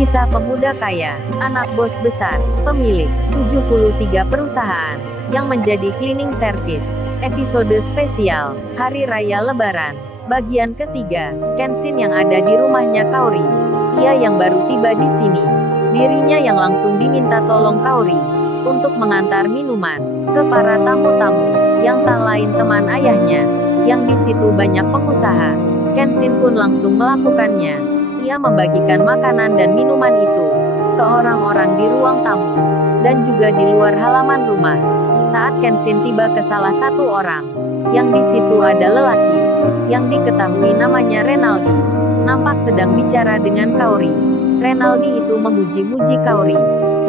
Kisah pemuda kaya, anak bos besar, pemilik 73 perusahaan, yang menjadi cleaning service. Episode spesial, Hari Raya Lebaran. Bagian ketiga, Kenshin yang ada di rumahnya Kaori. Ia yang baru tiba di sini. Dirinya yang langsung diminta tolong Kaori untuk mengantar minuman ke para tamu-tamu, yang tak lain teman ayahnya, yang di situ banyak pengusaha. Kenshin pun langsung melakukannya. Ia membagikan makanan dan minuman itu ke orang-orang di ruang tamu, dan juga di luar halaman rumah. Saat Kenshin tiba ke salah satu orang, yang di situ ada lelaki, yang diketahui namanya Renaldi, nampak sedang bicara dengan Kaori. Renaldi itu memuji-muji Kaori.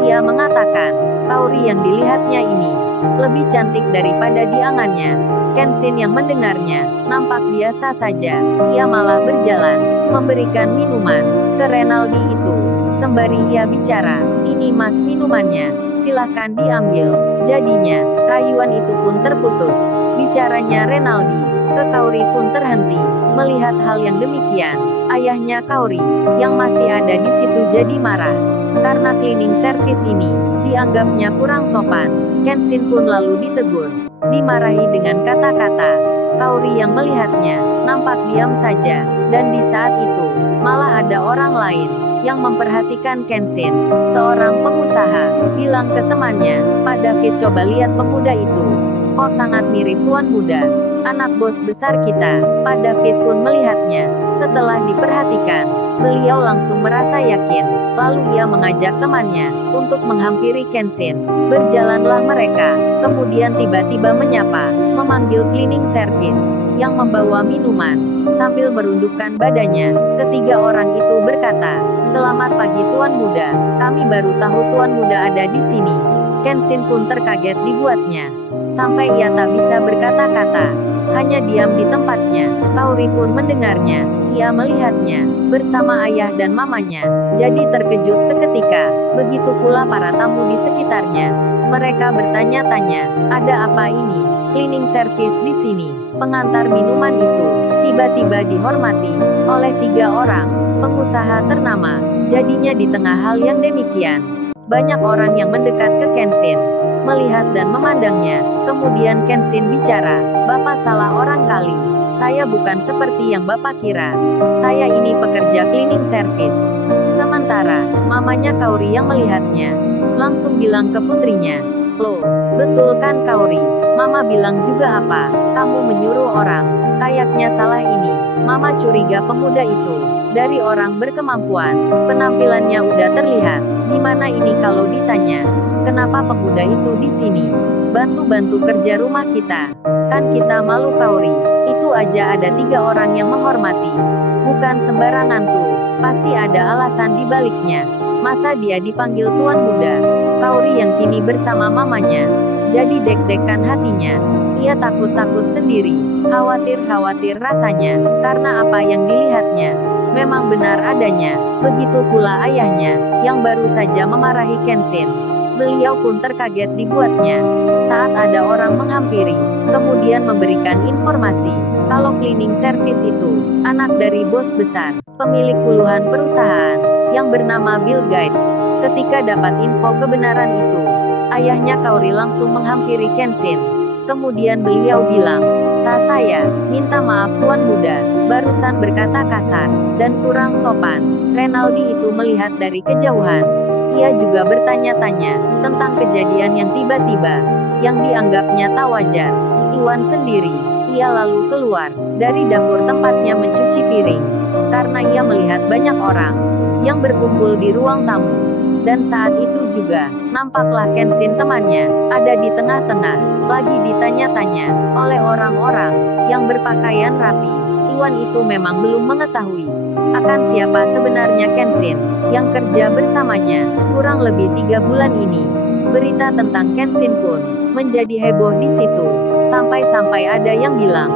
Ia mengatakan, Kaori yang dilihatnya ini lebih cantik daripada di angannya. Kenshin yang mendengarnya nampak biasa saja. Ia malah berjalan memberikan minuman ke Renaldi itu. Sembari ia bicara, ini mas minumannya, silahkan diambil. Jadinya, rayuan itu pun terputus. Bicaranya Renaldi ke Kaori pun terhenti. Melihat hal yang demikian, ayahnya Kaori yang masih ada di situ jadi marah. Karena cleaning service ini dianggapnya kurang sopan, Kenshin pun lalu ditegur, dimarahi dengan kata-kata. Kaori yang melihatnya nampak diam saja, dan di saat itu malah ada orang lain yang memperhatikan Kenshin. Seorang pengusaha bilang ke temannya, Pak David, coba lihat pemuda itu, kok sangat mirip tuan muda, anak bos besar kita. Pak David pun melihatnya. Setelah diperhatikan, beliau langsung merasa yakin. Lalu ia mengajak temannya untuk menghampiri Kenshin. Berjalanlah mereka, kemudian tiba-tiba menyapa, memanggil cleaning service yang membawa minuman. Sambil merundukkan badannya, ketiga orang itu berkata, "Selamat pagi tuan muda, kami baru tahu tuan muda ada di sini." Kenshin pun terkaget dibuatnya, sampai ia tak bisa berkata-kata, hanya diam di tempatnya. Kaori pun mendengarnya, ia melihatnya bersama ayah dan mamanya, jadi terkejut seketika. Begitu pula para tamu di sekitarnya. Mereka bertanya-tanya, ada apa ini? Cleaning service di sini. Pengantar minuman itu tiba-tiba dihormati oleh tiga orang pengusaha ternama. Jadinya di tengah hal yang demikian, banyak orang yang mendekat ke Kenshin, melihat dan memandangnya. Kemudian Kenshin bicara, "Bapak salah orang kali. Saya bukan seperti yang Bapak kira. Saya ini pekerja cleaning service." Sementara mamanya Kaori yang melihatnya langsung bilang ke putrinya, "Loh, betul kan Kaori? Mama bilang juga apa? Kamu menyuruh orang. Kayaknya salah ini." Mama curiga pemuda itu dari orang berkemampuan. Penampilannya udah terlihat. Gimana ini kalau ditanya, kenapa pemuda itu di sini? Bantu-bantu kerja rumah kita. Kan kita malu Kaori. Itu aja ada tiga orang yang menghormati. Bukan sembarangan tuh. Pasti ada alasan di baliknya. Masa dia dipanggil tuan muda? Kaori yang kini bersama mamanya jadi deg-degan hatinya. Ia takut-takut sendiri. Khawatir-khawatir rasanya. Karena apa yang dilihatnya memang benar adanya. Begitu pula ayahnya yang baru saja memarahi Kenshin. Beliau pun terkaget dibuatnya saat ada orang menghampiri, kemudian memberikan informasi kalau cleaning service itu anak dari bos besar, pemilik puluhan perusahaan, yang bernama Bill Gates. Ketika dapat info kebenaran itu, ayahnya Kaori langsung menghampiri Kenshin. Kemudian beliau bilang, saya minta maaf tuan muda, barusan berkata kasar dan kurang sopan." Renaldi itu melihat dari kejauhan. Ia juga bertanya-tanya tentang kejadian yang tiba-tiba, yang dianggapnya tak wajar. Iwan sendiri, ia lalu keluar dari dapur tempatnya mencuci piring, karena ia melihat banyak orang yang berkumpul di ruang tamu. Dan saat itu juga, nampaklah Kenshin temannya ada di tengah-tengah, lagi ditanya-tanya oleh orang-orang yang berpakaian rapi. Iwan itu memang belum mengetahui akan siapa sebenarnya Kenshin yang kerja bersamanya kurang lebih 3 bulan ini. Berita tentang Kenshin pun menjadi heboh di situ, sampai-sampai ada yang bilang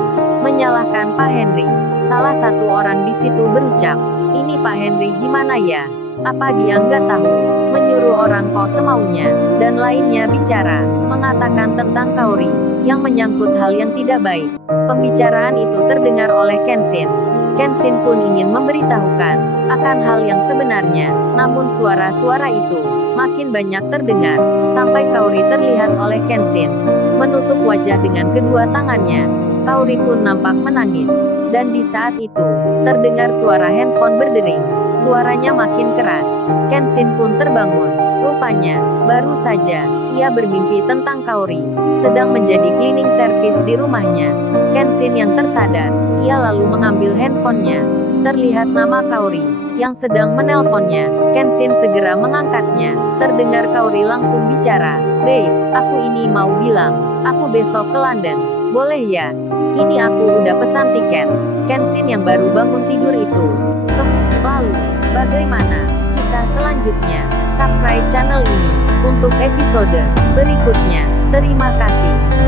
menyalahkan Pak Henry. Salah satu orang di situ berucap, "Ini Pak Henry gimana ya? Apa dia nggak tahu? Menyuruh orang kok semaunya." Dan lainnya bicara, mengatakan tentang Kaori yang menyangkut hal yang tidak baik. Pembicaraan itu terdengar oleh Kenshin. Kenshin pun ingin memberitahukan akan hal yang sebenarnya, namun suara-suara itu makin banyak terdengar, sampai Kaori terlihat oleh Kenshin menutup wajah dengan kedua tangannya. Kaori pun nampak menangis, dan di saat itu, terdengar suara handphone berdering. Suaranya makin keras. Kenshin pun terbangun. Rupanya, baru saja, ia bermimpi tentang Kaori sedang menjadi cleaning service di rumahnya. Kenshin yang tersadar, ia lalu mengambil handphonenya. Terlihat nama Kaori yang sedang menelponnya. Kenshin segera mengangkatnya. Terdengar Kaori langsung bicara. "Babe, aku ini mau bilang, aku besok ke London. Boleh ya? Ini aku udah pesan tiket." Kenshin yang baru bangun tidur itu. Lalu, bagaimana kisah selanjutnya? Subscribe channel ini untuk episode berikutnya. Terima kasih.